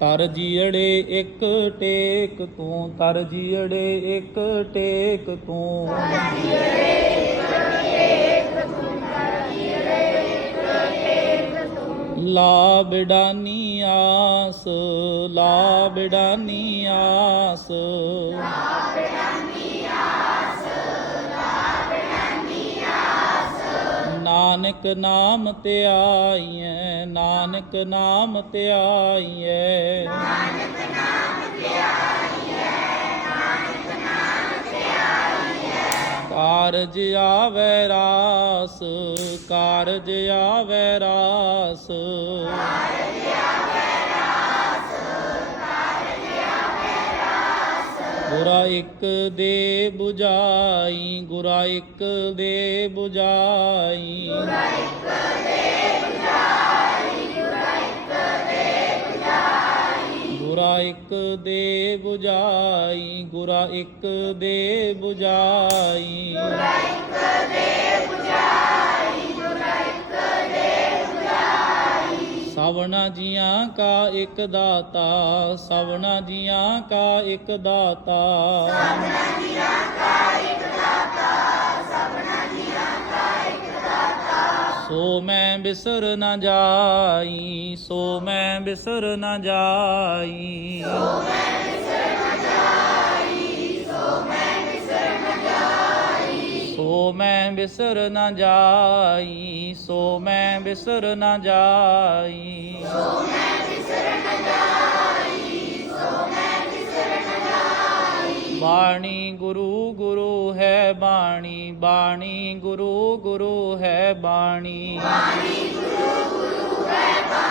ਤਰ ਜੀੜੇ ਇੱਕ ਟੇਕ ਤੂੰ, ਤਰ ਜੀੜੇ ਇੱਕ ਟੇਕ ਤੂੰ। ਲਾ ਬਿਡਾਨੀ ਆਸ ਲਾ ਬਿਡਾਨੀ ਆਸ। ਨਾਨਕ ਨਾਮ ਤੇ ਨਾਨਕ ਨਾਮ ਕਾਰਜ ਆਵੈ ਰਾਸ, ਕਾਰਜ ਆਵੈ ਰਾਸ। ਗੁਰਾ ਇੱਕ ਦੇ 부ਝਾਈ ਗੁਰਾ ਇੱਕ ਦੇ 부ਝਾਈ ਗੁਰਾ ਇੱਕ ਦੇ ਗੁਰਾ ਇੱਕ ਦੇ 부ਜਾਈ, ਗੁਰਾ ਇੱਕ ਦੇ 부ਜਾਈ। ਗੁਰਾ ਸਵਣਾ ਜੀਆਂ ਕਾ ਇੱਕ ਦਾਤਾ, ਸਵਣਾ ਜੀਆਂ ਕਾ ਇੱਕ ਦਾਤਾ। ਸਵਣਾ ਸੋ ਮੈਂ ਬਿਸਰ ਨਾ ਜਾਈ, ਸੋ ਮੈਂ ਬਿਸਰ ਨਾ ਜਾਈ। ਸੋ ਮੈਂ ਬਿਸਰ ਨਾ ਜਾਈ, ਸੋ ਮੈਂ ਬਿਸਰ ਨਾ ਜਾਈ। ਸੋ ਮੈਂ ਬਿਸਰ ਨਾ ਜਾਈ ਸੋ ਮੈਂ ਬਿਸਰ ਨਾ ਜਾਈ ਸੋ ਮੈਂ ਬਾਣੀ ਗੁਰੂ ਗੁਰੂ ਹੈ ਬਾਣੀ ਬਾਣੀ ਗੁਰੂ ਗੁਰੂ ਹੈ ਬਾਣੀ। ਬਾਣੀ ਗੁਰੂ ਗੁਰੂ ਹੈ ਬਾਣੀ।